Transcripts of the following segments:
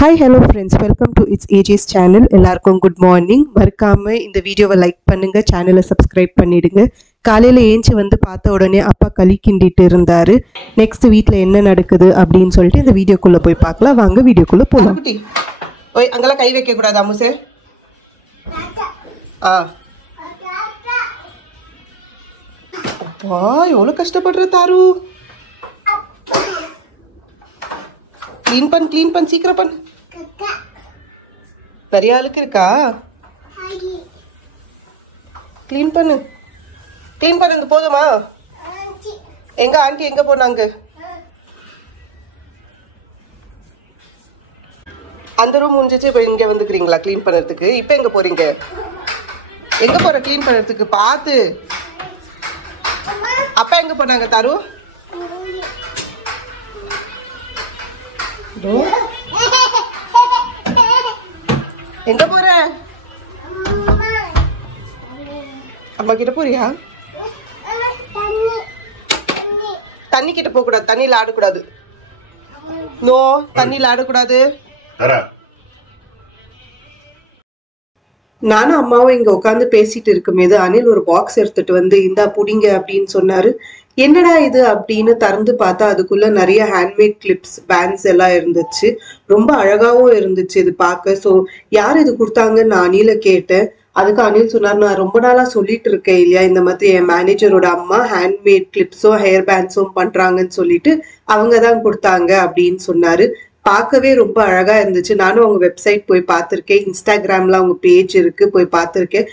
Hi, hello friends. Welcome to It's AJ's channel. எல்லாருக்கும் good morning. மறக்காம இந்த வீடியோவை லைக் பண்ணுங்க, சேனலை சப்ஸ்கிரைப் பண்ணிடுங்க. காலையில ஏஞ்சி வந்து பார்த்த உடனே அப்பா களி கிண்டிட்டு இருந்தாரு. நெக்ஸ்ட் வீட்ல என்ன நடக்குது அப்படின்னு சொல்லிட்டு இந்த வீடியோக்குள்ள போய் பார்க்கலாம். வாங்க வீடியோக்குள்ள போலாம். ஓய் அங்கெல்லாம் கை வைக்க கூடாது அம்முசே. அப்பா எவ்வளவு கஷ்டப்படுற தாரு. க்ளீன் பண்ண சீக்கிரம் பண்ணு. நிறைய ஆளுக்கு இருக்கா? க்ளீன் பண்ணு இந்த போதுமா? எங்க ஆண்டி எங்க போனாங்க? அந்த ரூம் முடிஞ்சிச்சு. இப்ப இங்க வந்துக்கிறீங்களா க்ளீன் பண்றதுக்கு? இப்ப எங்க போறீங்க? எங்க போற க்ளீன் பண்றதுக்கு? பாத்து அப்பா எங்க போனாங்க தாரு? எங்க போற? அம்மா கிட்ட போறியா? தண்ணி கிட்ட போக கூடாது, தண்ணியில ஆடக்கூடாது. நோ, தண்ணியில ஆடக்கூடாது. நானும் அம்மாவும் இங்க உட்காந்து பேசிட்டு இருக்கும்போது அனில் ஒரு பாக்ஸ் எடுத்துட்டு வந்து இந்தா புடிங்க அப்படின்னு சொன்னாரு. என்னடா இது அப்படின்னு திறந்து பார்த்தா அதுக்குள்ள நிறைய ஹேண்ட்மேட் கிளிப்ஸ், பேண்ட்ஸ் எல்லாம் இருந்துச்சு. ரொம்ப அழகாவும் இருந்துச்சு இது பார்க்க. ஸோ யார் இது கொடுத்தாங்கன்னு நான் அனில கேட்டேன். அதுக்கு அனில் சொன்னார், நான் ரொம்ப நாளா சொல்லிட்டு இருக்கேன் இல்லையா, இந்த மாதிரி என் மேனேஜரோட அம்மா ஹேண்ட்மேட் கிளிப்ஸும் ஹேர் பேண்ட்ஸும் பண்றாங்கன்னு சொல்லிட்டு அவங்க தான் கொடுத்தாங்க அப்படின்னு சொன்னாரு. பார்க்கவே ரொம்ப அழகா இருந்துச்சு. நானும் அவங்க வெப்சைட் போய் பார்த்துருக்கேன், இன்ஸ்டாகிராம்ல அவங்க பேஜ் இருக்கு, போய் பார்த்துருக்கேன்.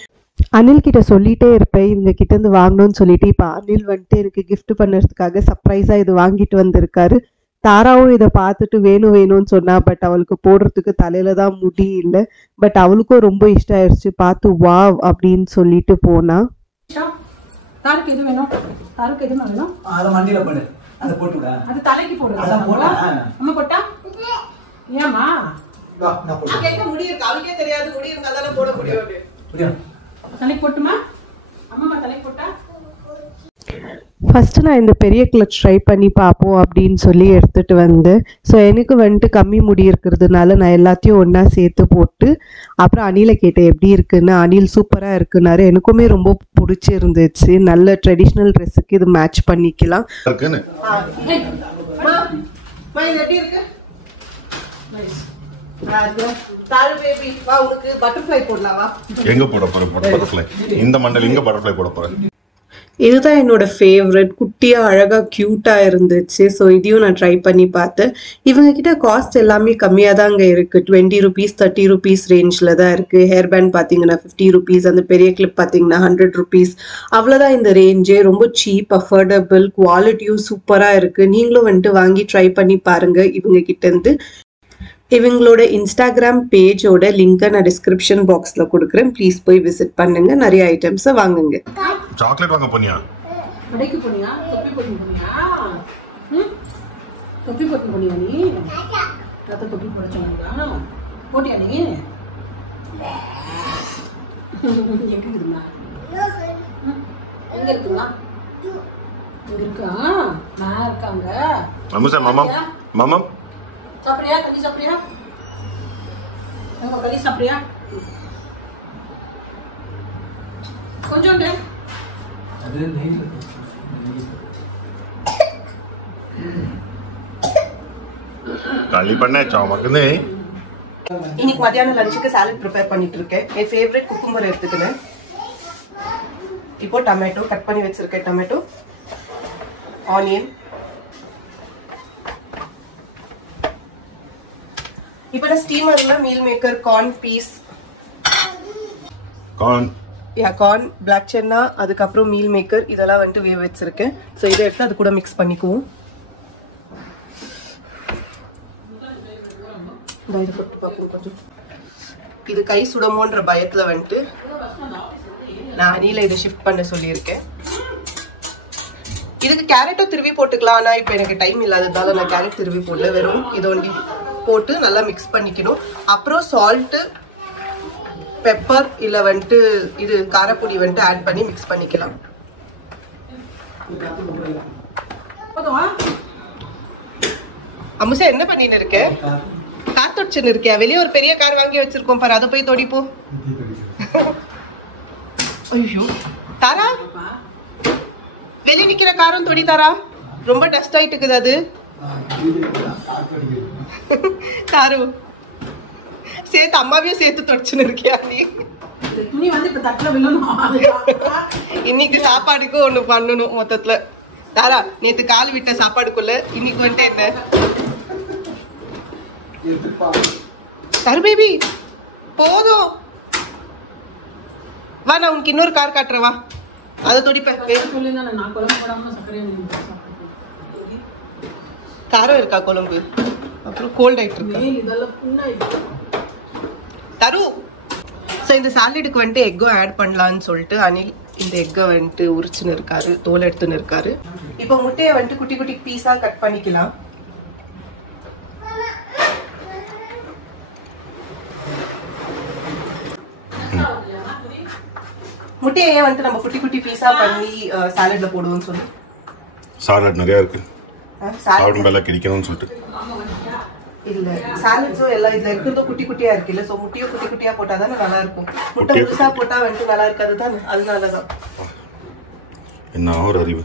அனில் கிட்ட சொல்லிட்டே இருப்பேன் இவங்க கிட்ட இருந்து வாங்கணும்னு சொல்லிட்டு. இப்ப அனில் வந்துட்டு எனக்கு கிஃப்ட் பண்ணுறதுக்காக சர்ப்ரைஸா இது வாங்கிட்டு வந்திருக்காரு. தாராவும் இதை பார்த்துட்டு வேணும்னு சொன்னா. பட் அவளுக்கு போடுறதுக்கு தலையில தான் முடி இல்லை. பட் அவளுக்கும் ரொம்ப இஷ்டம் ஆயிடுச்சு. பார்த்து வாவ் அப்படின்னு சொல்லிட்டு போனா. தாருக்கு எது வேணும்? தாருக்கு எது வேணும்? அத மண்டில போடு. அத போட்டுடா. அது தலைக்கு போடு. அத போடா. அம்மா போட்டா? ஏமா? வா நான் போடு. கேக்க முடி இருக்கு. அவளுக்கே தெரியாது முடி இருந்தா தான போட முடியும். புரியா? தலைக்கு போட்டுமா? அம்மா தலைக்கு போட்டா? ஃபர்ஸ்ட் நான் இந்த பெரிய கிளட்ச் ட்ரை பண்ணி பார்ப்போம் அப்படின்னு சொல்லி எடுத்துட்டு வந்தேன். ஸோ எனக்கு வந்துட்டு கம்மி முடி இருக்கிறதுனால நான் எல்லாத்தையும் ஒன்றா சேர்த்து போட்டு அப்புறம் அனிலை கேட்டேன் எப்படி இருக்குன்னு. அனில் சூப்பராக இருக்குன்னாரு. எனக்குமே ரொம்ப பிடிச்சிருந்துச்சு. நல்ல ட்ரெடிஷ்னல் ட்ரெஸ்ஸுக்கு இது மேட்ச் பண்ணிக்கலாம். எங்க போட போற பட்டர்ஃப்ளை? இந்த மண்டல் இங்க பட்டர்ஃப்ளை போட போறேன். இதுதான் என்னோட ஃபேவரட். குட்டியா அழகா கியூட்டா இருந்துச்சு. ஸோ இதையும் நான் ட்ரை பண்ணி பார்த்தேன். இவங்க கிட்ட காஸ்ட் எல்லாமே கம்மியாக தான் அங்கே இருக்கு. 20 rupees 30 rupees ரேஞ்சில் தான் இருக்கு. ஹேர் பேண்ட் பார்த்தீங்கன்னா 50 rupees, அந்த பெரிய கிளிப் பார்த்தீங்கன்னா 100 rupees. அவ்வளோதான் இந்த ரேஞ்சே. ரொம்ப சீப், அஃபோர்டபுள், குவாலிட்டியும் சூப்பராக இருக்கு. நீங்களும் வந்துட்டு வாங்கி ட்ரை பண்ணி பாருங்க இவங்க கிட்ட இருந்து. இவங்களோட இன்ஸ்டாகிராம் பேஜோட லிங்கை நான் டிஸ்கிரிப்ஷன் பாக்ஸ்ல கொடுக்குறேன். ப்ளீஸ் போய் விசிட் பண்ணுங்க. நிறைய ஐட்டம்ஸை வாங்குங்க. சாக்லேட் வாங்க போனியா? கடைக்கு போனியா? தொப்பி போட்டு போனியா? தொப்பி போட்டு போனியா நீ? தாத்தா தொப்பி போட சொன்னாங்க. போட்டியா நீ? எங்க இருக்குமா? எங்க இருக்குமா? இங்க இருக்கா? நான் இருக்காங்க. மாமா சாப்பிடுறியா? களி சாப்பிடுறியா? களி சாப்பிடுறியா? கொஞ்சம் களி பண்ணாச்சா மக்களே? இன்னைக்கு மத்தியானம் லஞ்சுக்கு சாலட் ப்ரிப்பேர் பண்ணிட்டு இருக்கேன். என் ஃபேவரட் குக்கும்பர் எடுத்துக்கிறேன். இப்போ டொமேட்டோ கட் பண்ணி வச்சிருக்கேன். Tomato, onion. இப்போ நான் ஸ்டீமர்ல meal maker, corn peas, corn, black chana, அதுக்கப்புறம் மீல் மேக்கர் இதெல்லாம் வந்துட்டு வேக வச்சிருக்கேன். ஸோ இதை எடுத்து அது கூட மிக்ஸ் பண்ணிக்குவோம். கொஞ்சம் இது கை சுடமோன்ற பயத்துல வந்துட்டு நான் அனில இதை ஷிஃப்ட் பண்ண சொல்லியிருக்கேன். இதுக்கு கேரட்டும் திருவி போட்டுக்கலாம். ஆனா இப்போ எனக்கு டைம் இல்லாததால நான் கேரட் திருவி போடல. வெறும் இதை ஒண்டி போட்டு நல்லா மிக்ஸ் பண்ணிக்கணும். அப்புறம் சால்ட்டு, பெப்பர் இல்ல வந்துட்டு இது காரப்பொடி வந்துட்டு ஆட் பண்ணி மிக்ஸ் பண்ணிக்கலாம். அம்முசா என்ன பண்ணின்னு இருக்க? காத்து தொடச்சுன்னு இருக்கியா? வெளியே ஒரு பெரிய கார் வாங்கி வச்சிருக்கோம் பாரு, அதை போய் தொடிப்போ. ஐயோ தாரா, வெளியே நிக்கிற காரும் தொடி தாரா, ரொம்ப டஸ்ட் ஆயிட்டு இருக்குது அது. தாரு சேர்த்து அம்மாவையும் சேர்த்து தொடச்சுன்னு இருக்கியா நீ? துணி வந்து இப்ப தட்டுல விழணும். இன்னைக்கு சாப்பாடுக்கு ஒண்ணு பண்ணணும் மொத்தத்துல. தாரா, நேத்து கால் விட்ட சாப்பாடுக்குள்ள இன்னைக்கு வந்துட்டு என்ன தாரு பேபி போதும் வா, நான் உனக்கு இன்னொரு கார் காட்டுறேன், வா அதை தொடிப்பேன். காரம் இருக்கா குழம்பு? அப்புறம் கோல்ட் ஆயிட்டு இருக்கு தரு. ஸோ இந்த சாலடுக்கு வந்துட்டு எக்கும் ஆட் பண்ணலான்னு சொல்லிட்டு அனில் இந்த எக்கை வந்துட்டு உரிச்சுன்னு இருக்காரு, தோல் எடுத்துன்னு இருக்காரு. இப்போ முட்டையை வந்துட்டு குட்டி குட்டி பீஸா கட் பண்ணிக்கலாம். முட்டையை ஏன் வந்துட்டு நம்ம குட்டி குட்டி பீஸா பண்ணி சாலட்ல போடுவோம்னு சொல்லி? சாலட் நிறைய இருக்கு, சாலட் மேல கிடைக்கணும்னு சொல்லிட்டு. இல்ல சாலட்ஸும் எல்லாம் இதுல இருக்கிறது குட்டி குட்டியா இருக்கு இல்ல, சோ முட்டையும் குட்டி குட்டியா போட்டா தானே நல்லா இருக்கும். முட்டை முழுசா போட்டா வந்துட்டு நல்லா இருக்காது தானே, அதனாலதான். என்ன ஒரு அறிவு.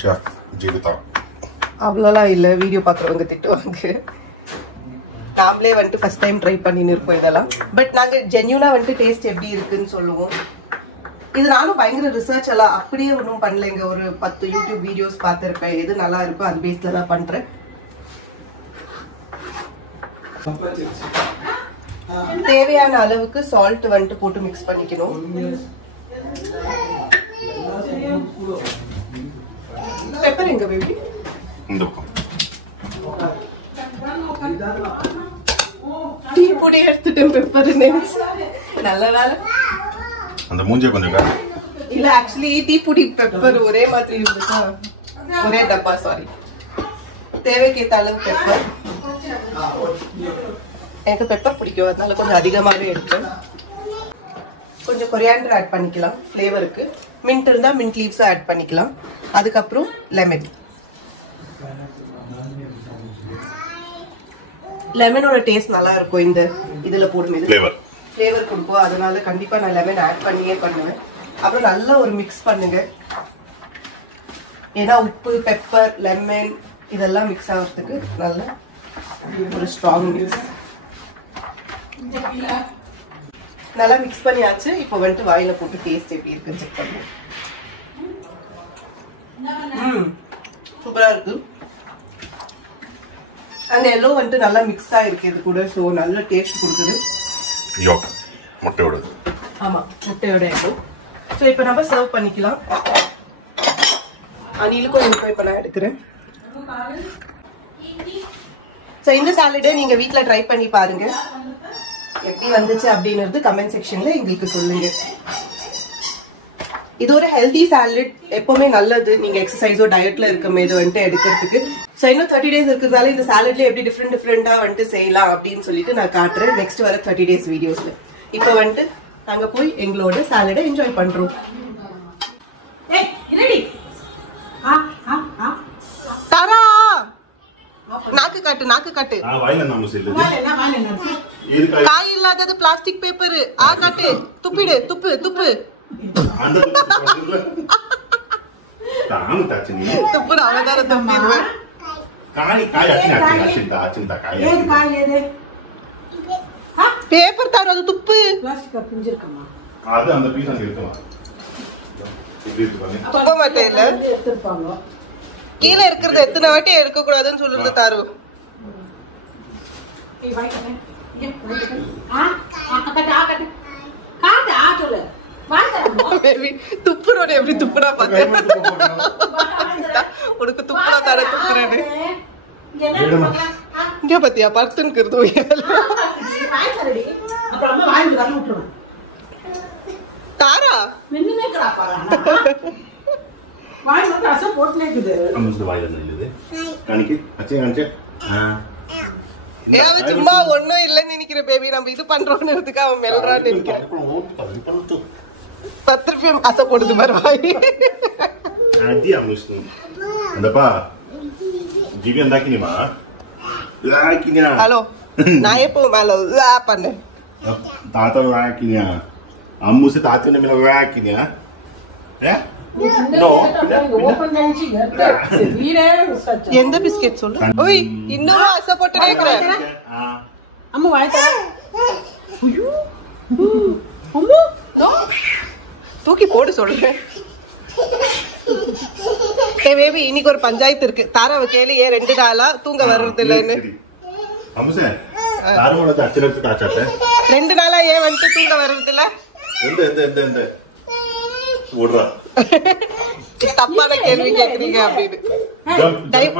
ஷெஃப் ஜீவிதா அவ்வளோலாம் இல்லை, வீடியோ பார்க்குறவங்க திட்டுவாங்க. நாமளே வந்துட்டு ஃபர்ஸ்ட் டைம் ட்ரை பண்ணின்னு இருப்போம் இதெல்லாம். பட் நாங்கள் ஜென்யூனாக வந்துட்டு டேஸ்ட் எப்படி இருக்குன்னு சொல்லுவோம். இது நானும் பயங்கர ரிசர்ச் எல்லாம் அப்படியே ஒன்றும் பண்ணலைங்க. ஒரு 10 யூடியூப் வீடியோஸ் பார்த்துருப்பேன், எது நல்லா இருக்கோ அது பேஸில் தான் பண்ணுறேன். தேவையான அளவுக்கு சால்ட் வந்துட்டு போட்டு மிக்ஸ் பண்ணிக்கணும். பெப்பர் எங்க பேபி? இந்த பக்கம் டீ பொடி எடுத்துட்டேன், பெப்பர் நல்ல வேலை. அந்த மூஞ்சிய கொஞ்சம் காட்டு. இல்ல ஆக்சுவலி டீ பொடி பெப்பர் ஒரே மாதிரி இருந்துச்சா, ஒரே டப்பா, சாரி. தேவைக்கேற்ற அளவு பெப்பர். எனக்கு பெப்பர் பிடிக்கும், அதனால கொஞ்சம் அதிகமாகவே எடுத்தேன். கொஞ்சம் கொரியாண்டர் ஆட் பண்ணிக்கலாம் ஃப்ளேவருக்கு. மின்ட் இருந்தா மின்ட் லீவ்ஸும் ஆட் பண்ணிக்கலாம். அதுக்கப்புறம் லெமன். லெமனோட டேஸ்ட் நல்லா இருக்கும் இந்த இதுல போடும்போது, ஃப்ளேவர் கொடுக்கும். அதனால கண்டிப்பா நான் லெமன் ஆட் பண்ணியே பண்ணுவேன். அப்புறம் நல்லா ஒரு மிக்ஸ் பண்ணுங்க, ஏன்னா உப்பு, பெப்பர், லெமன் இதெல்லாம் மிக்ஸ் ஆகிறதுக்கு நல்ல ஒரு ஸ்ட்ராங் மிக்ஸ். நல்லா மிக்ஸ் பண்ணியாச்சு. இப்போ வந்துட்டு வாயில போட்டு டேஸ்ட் எப்படி இருக்குன்னு செக் பண்ணுவோம். சூப்பரா இருக்கு. அந்த எல்லோ வந்துட்டு நல்லா மிக்ஸ் ஆயிருக்கு இது கூட, ஸோ நல்ல டேஸ்ட் கொடுக்குது. முட்டையோட, ஆமா முட்டையோட எல்லோ. ஸோ இப்போ நம்ம சர்வ் பண்ணிக்கலாம். அனிலுக்கும் எனக்கும் இப்போ நான் எடுக்கிறேன். ஸோ இந்த சாலடை நீங்க வீட்ல ட்ரை பண்ணி பாருங்க, எப்படி வந்துச்சு அப்படின்றது கமெண்ட் செக்ஷன்ல எங்களுக்கு சொல்லுங்க. இது ஒரு ஹெல்தி சாலட், எப்பவுமே நல்லது நீங்க எக்ஸசைஸோ டயட்ல இருக்கும்போது வந்துட்டு எடுக்கிறதுக்கு. ஸோ இன்னும் 30 days இருக்கிறதால இந்த சாலட்ல எப்படி டிஃப்ரெண்டா வந்துட்டு செய்யலாம் அப்படின்னு சொல்லிட்டு நான் காட்டுறேன் நெக்ஸ்ட் வர 30 days வீடியோஸ்ல. இப்போ வந்துட்டு நாங்க போய் எங்களோட சாலடை என்ஜாய் பண்றோம். தாரா, நாக்கு காட்டு, நாக்கு காட்டு. காய் இல்லாதது பிளாஸ்டிக் பேப்பர். ஆ காட்டு, துப்பிடு, துப்பு துப்பு துப்புடு. அவதார துப்பிடுவேன். பேப்பர் தாரு, அது துப்பு. துப்ப மாட்டேன், கீழே இருக்கிறது எத்தனை வாட்டி எடுக்க கூடாதுன்னு சொல்லுது தாரு. துப்புறோட எப்படி துப்புடா பாக்க உனக்கு துப்புடா தர துப்புறேன்னு இங்க பத்தியா பர்த்துன்னு தாரா சும்மா ஒன்னும் இல்லன்னு நினைக்கிற பேபி, நம்ம இது பண்றோம்னு அவன் மெல்றான்னு நினைக்கிறேன். 10 ரூபாய் ஆசை போடுது பாரு. Adi amusnu. Andapa. Jivi andakiniva. Lakinya. Hello நான் எப்போ மேல பண்ணு Tata lakinya. Amuse tatine mela lakinya. Eh? No. எந்த பிஸ்கெட் சொல்லு. ஓய் இன்னும் ஆசை போட்டுட்டே இருக்கற. அம்மா வாய்தா. ஐயோ. அம்மா. தூக்கி போடு சொல்றேன். ஏ பேபி இன்னைக்கு ஒரு பஞ்சாயத்து இருக்கு. தாராவை கேளு ஏன் 2 நாளா தூங்க வர்றது இல்லன்னு. அம்முசே தாரமோட அச்சலத்து தாச்சாட்ட 2 நாளா ஏன் வந்து தூங்க வர்றது இல்ல? எந்த ஓடுறா. தப்பான கேள்வி கேக்குறீங்க அப்படின்னு.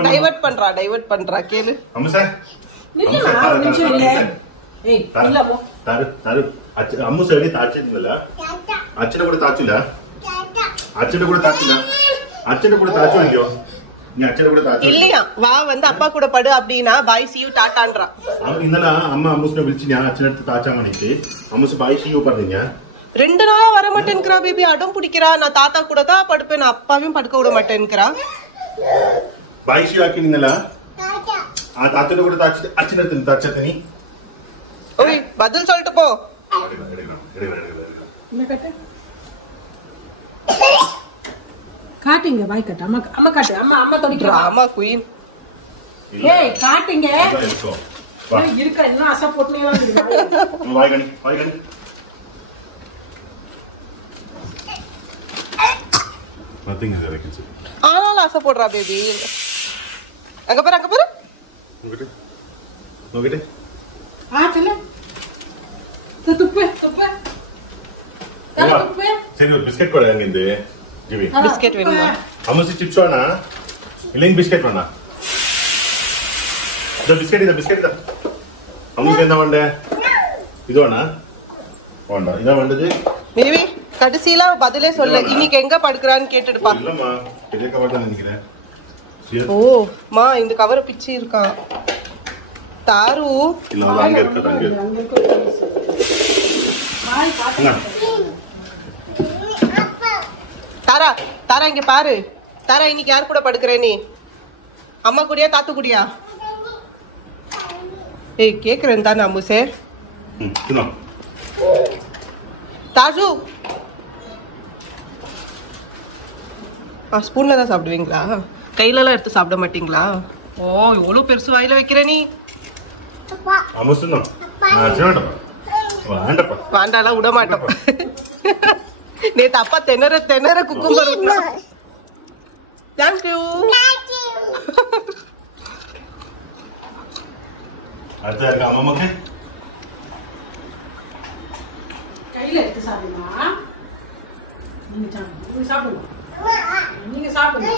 டைவர்ட் பண்றா கேளு. அம்முசே நில்லுமா நிமிஷம் இல்ல. ஏய் இல்லமோ. தாரு அம்முசே அடி தாச்சிங்களா? அச்சன கூட தாச்சில? அச்சன கூட தாச்சில? அச்சன கூட தாச்சு வையோ. நீ அச்சன கூட தாச்சு. இல்லையா வா வந்து அப்பா கூட படு அப்படினா பை see you டாடான்றா. அவ இன்னல அம்மா அம்முஸ்ன விளிச்சியா அச்சன தாச்சாங்க நிக்கு. அம்முஸ் பை see you பண்றீங்க. 2 நாளா வர மாட்டேன்ங்கறா பேபி அடம் பிடிக்கிறா. நான் தாத்தா கூட தான் படுப்பேன். நான் அப்பாவையும் படுக்க விட மாட்டேன்ங்கறா. பை see you ஆக்கினீங்களா? தாத்தா. தாத்தன கூட தாச்சு அச்சன தாச்சதனி. ஓய் பதில் சொல்லிட்டு போ. என்ன கட்ட? காட்டுங்க வாய் கட்ட. அம்மா காட்டு. அம்மா தொடிக்கிறா. அம்மா குயின். ஏய் காட்டுங்க. வா. இருக்க இன்னும் ஆசை போட்டுனே வந்து. வாய் கணி. Nothing is there I can see. ஆனால ஆசை போடுறா பேபி. அங்க பாரு. நோகிட்டே. செல்ல. துப்பு. சரி ஒரு பிஸ்கட் கொடு அங்க இந்த ஜிவி. பிஸ்கட் வேணுமா? அம்முசி சிப்ஸ் வேணா? இல்லைங்க பிஸ்கட் வேணா? இந்த பிஸ்கட் இத. அம்முக்கு என்ன வண்ட? இது வேணா? வேண்டா. இத வண்டது. பேபி கடைசில பதிலே சொல்ல. இன்னைக்கு எங்க படுக்கறான்னு கேட்டுடுப்பா. இல்லம்மா. இதே கவர் தான் நினைக்கிறேன். ஓ மா இந்த கவரை பிச்சி இருக்கான். தாரு இல்ல அங்க இருக்கு. தாரா இங்க பாரு. தாரா இன்னைக்கு யார் கூட படுக்கிற நீ? அம்மா கூடயா தாத்து கூடயா? ஏய் கேக்குறேன் தானே அம்முசே. தாஜு ஸ்பூன்ல தான் சாப்பிடுவீங்களா? கையில எல்லாம் எடுத்து சாப்பிட மாட்டீங்களா? ஓ எவ்வளவு பெருசு வாயில வைக்கிற நீ. வாண்டாலாம் விட மாட்டோம். நேத்து அப்பா திணற குக்கும்பர். தேங்க்யூ. அடுத்த அம்மாக்கு கையில எடுத்து சாப்பிடுமா? நீங்க சாப்பிடுங்க.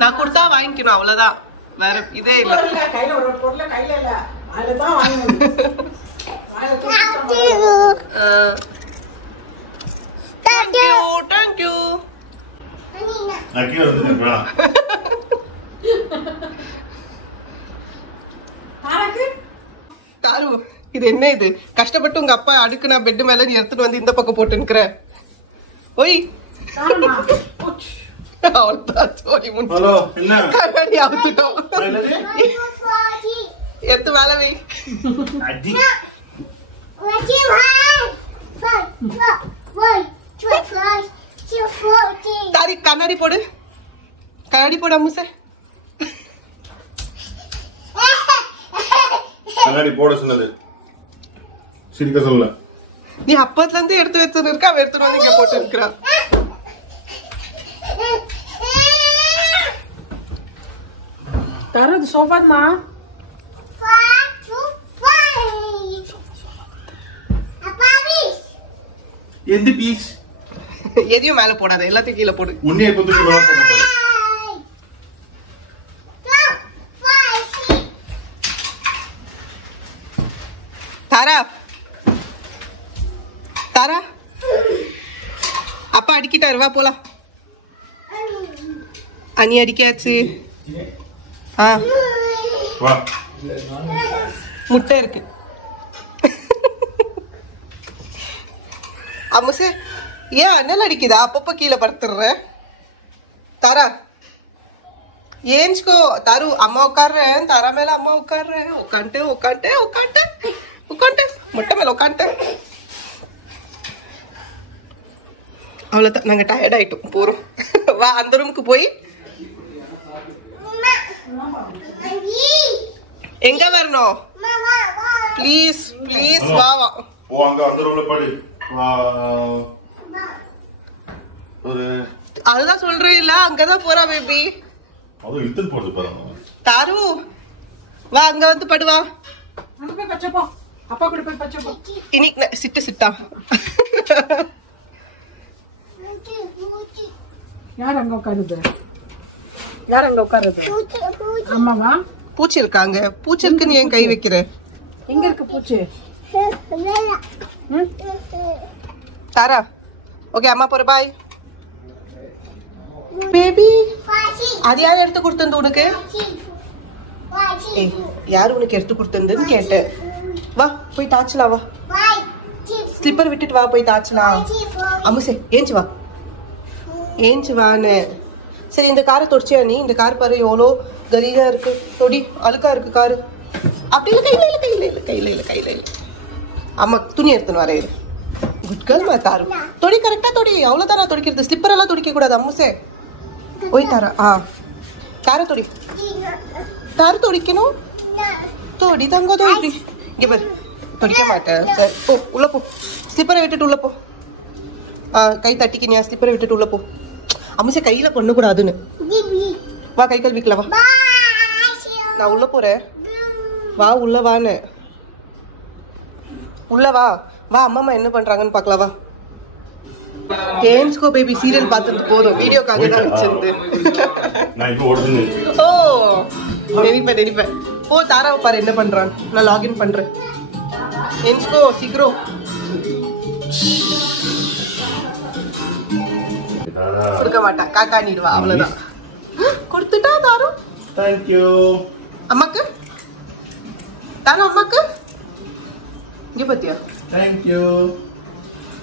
நான் கொடுத்தா வாங்கிக்கணும் அவ்வளவுதான். வேற இதே இல்ல. கையில ஒரு பொருளை கையில இல்ல அதுதான் வாங்கணும். தேங்க்யூ. தாரு இது என்ன இது? கஷ்டப்பட்டு உங்க அப்பா அடுக்குனா பெட் மேல எடுத்துட்டு வந்து இந்த பக்கம் போட்டு நிக்கிற. ஓய் ஹலோ என்ன கண்ணாடி அவுத்துட்டோம். எடுத்து மேல வை. தாரி கண்ணாடி போடு அம்முசே. கண்ணாடி போட சொன்னது சிரிக்க சொல்லல. நீ அப்பத்துல இருந்து எடுத்து வச்சு இருக்கா? எடுத்துட்டு வந்து இங்க போட்டு இருக்கிறா. தரது சோபாத்மா. எந்த பீஸ்? எதையும் மேல போடாத, எல்லாத்தையும் கீழே போடு. உன்னைய எப்ப தூக்கி மேல போட? தாரா அப்பா அடிக்கிட்டாரு, வா போலாம். அனி அடிக்காச்சு. முட்டை இருக்கு. அம்முசே ஏன் அண்ணல் அடிக்குதா? அப்பப்போ கீழே படுத்துடுற. தாரா ஏஞ்சுக்கோ. தாரு அம்மா உட்காடுறேன். தாரா மேல அம்மா உட்காடுறேன். உட்காந்துட்டு முட்டை மேல உட்காந்துட்டேன். அவ்வளோதான், நாங்கள் டயர்ட் ஆயிட்டோம், போறோம். வா அந்த ரூமுக்கு போய். எங்க வரணும்? ப்ளீஸ் வா வா. ஓ அங்க அந்த ரூம்ல படு. அதுதான் சொல்றேன் இல்ல, அங்கதான் போறா பேபி. அது இழுத்து போறது பாருங்க. தாரு வா அங்க வந்து படுவா. அங்க போய் பச்சப்போ. அப்பா கூட போய் பச்சப்போ. இன்னைக்கு சிட்டா. யார் அங்க உட்காருது? அம்மாவா? பூச்சி இருக்காங்க. பூச்சி இருக்குன்னு ஏன் கை வைக்கிற? எங்க இருக்கு பூச்சி? தாரா ஓகே அம்மா போற பாய். பேபி அது யார் எடுத்து கொடுத்தது உனக்கு? யாரு உனக்கு எடுத்து கொடுத்ததுன்னு கேட்டேன். வா போய் தாச்சலாம். வா ஸ்லிப்பர் விட்டுட்டு வா போய் தாச்சலாம். அம்முசே ஏஞ்சு வான்னு. சரி இந்த காரை தொடச்சியா நீ? இந்த கார் பாரு எவ்வளோ கலீஜா இருக்கு, தொடி அழுக்கா இருக்கு காரு. அப்படி இல்லை கையில இல்லை. அம்மா துணி எடுத்துன்னு வரேன். குட் கேர்ள் மா தாரு. தொடி கரெக்டா தொடி. அவ்வளோதான் நான் தொடிக்கிறது. ஸ்லிப்பர் எல்லாம் தொடிக்க கூடாது அம்முசே. ஓய் தாரா காரை தொடி. தாரு தொடிக்கணும். தொடி தங்க தொடி. இங்க பாரு தொடிக்க மாட்டேன். சரி போ உள்ள போ. ஸ்லிப்பரை விட்டுட்டு உள்ள போ. கை தட்டிக்கினியா? ஸ்லிப்பரை விட்டுட்டு உள்ள போ. அம்முசே கையில பண்ணக்கூடாதுன்னு. வா கை கழுவிக்கல. வா நான் உள்ள போறேன். வா உள்ள வான்னு. உள்ள வா அம்மா என்ன பண்றாங்கன்னு பாக்கலாம். வா ஏஞ்சுக்கோ பேபி. சீரியல் பார்த்துட்டு போதும், வீடியோக்காக தான் வச்சிருந்து. ஓ நெனிப்பேன். போ தாராவை பாரு என்ன பண்றான். நான் லாகின் பண்றேன். ஏஞ்சுக்கோ சீக்கிரம். கொடுக்க மாட்டான், காக்கா நீடுவா. அவ்வளவுதான். கொடுத்துட்டா தாரு. தேங்க்யூ. அம்மாக்கு தாரா. அம்மாக்கு இங்க பத்தியா? தேங்க்யூ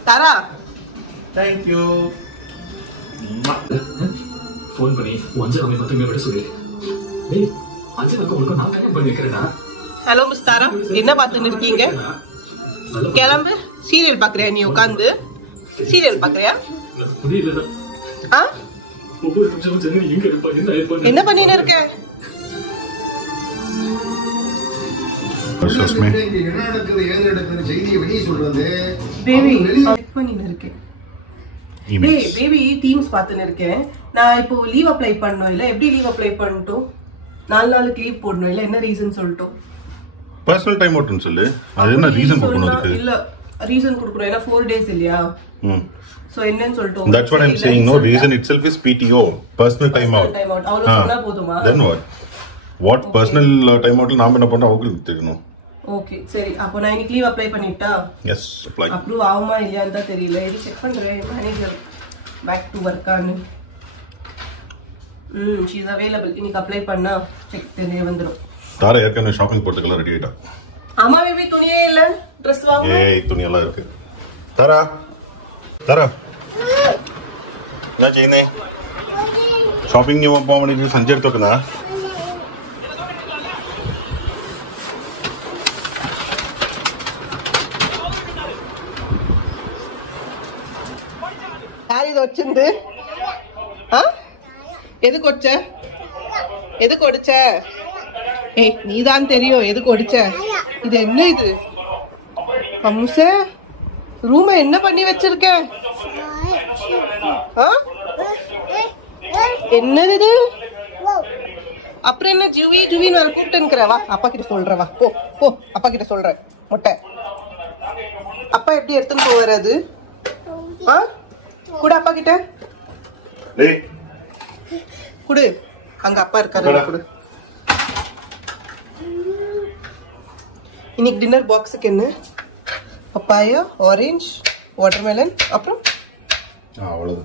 தாரா. தேங்க்யூ. ஃபோன் பண்ணி 5:10 விட சொல்லு. டேய் 5:10 நான் டைம் பண்ணி வைக்கிறேனா? ஹலோ மிஸ் தாரா, என்ன பார்த்துன்னு இருக்கீங்க? கிளம்பு. சீரியல் பாக்குறியா நீ? உட்காந்து சீரியல் பாக்குறியா? புரியல. ஒவ்வொரு நிமிஷமும் ஜெனி எங்க இருப்பா? என்ன பண்ணின்னு இருக்க? என்ன நடக்குது ஏது நடக்குது செய்தியை வெளியே சொல்றது. பேபி செக் பண்ணின்னு இருக்கேன். டேய் பேபி டீம்ஸ் பார்த்துன்னு இருக்கேன். நான் இப்போ லீவ் அப்ளை பண்ணணும் இல்ல? எப்படி லீவ் அப்ளை பண்ணட்டும்? 4 நாளுக்கு லீவ் போடணும் இல்ல? என்ன ரீசன் சொல்லட்டும்? பர்சனல் டைம் அவுட்னு சொல்லு. அது என்ன ரீசன் கொடுக்கணும் அதுக்கு? இல்ல ரீசன் கொடுக்கணும். ஏன்னா 4 days இல்லையா? சோ என்னன்னு சொல்லட்டும்? That's what I'm saying. No reason itself is PTO. Personal time out. அவ்வளவு சொன்னா போதுமா? Then what personal time outல நாம என்ன பண்றோம் அவங்களுக்கு தெரியணும். ஓகே சரி. அப்போ நான் இன்னைக்கு லீவ் அப்ளை பண்ணிட்டா? Yes apply. அப்ரூவ் ஆகுமா இல்லையான்னு தான் தெரியல. இது செக் பண்றேன். மேனேஜர் பேக் டு வர்க்கான்னு. she is available. இன்னைக்கு அப்ளை பண்ணா செக் தெரிய வந்துரும். தாரா ஏற்கனவே ஷாப்பிங் போறதுக்குலாம் ரெடி ஆயிட்டா. ஆமா பேபி துணியே இல்ல, Dress வாங்க. ஏய் துணி எல்லாம் இருக்கு. தாரா என்ன ചെയ്യുന്നേ? ഷോപ്പിംഗ് പോകാൻ വേണ്ടി സഞ്ചി എടുത്ത് വെക്കുന്ന? இது வச்சிருந்து எதுக்கு ஒடிச்ச? எதுக்கு ஒடிச்ச? ஏய் நீதான் தெரியும் எதுக்கு ஒடிச்ச. இது என்ன இது? அம்முசே ரூமை என்ன பண்ணி வச்சிருக்க? என்னது இது? அப்புறம் என்ன ஜுவின்னு வர கூப்பிட்டுங்கிற? வா அப்பா கிட்ட சொல்ற. வா போ போ அப்பா கிட்ட சொல்ற. முட்டை அப்பா எப்படி எடுத்துன்னு போவாரு? அது கூட அப்பா கிட்ட குடு. அங்க அப்பா இருக்காரு. குடு. இன்னைக்கு டின்னர் பாக்ஸுக்கு என்ன? பப்பாயா, ஆரஞ்சு, வாட்டர்மெலன், அப்புறம் அவ்வளவு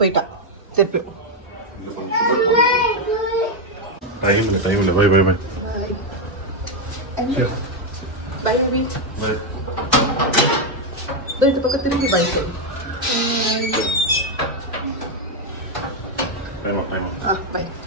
போயிட்டா. திருப்பி டைம் இல்லை. Bye bye bye bye baby. இந்த பக்கம் திரும்பி பை சொல்லு. பை. பை.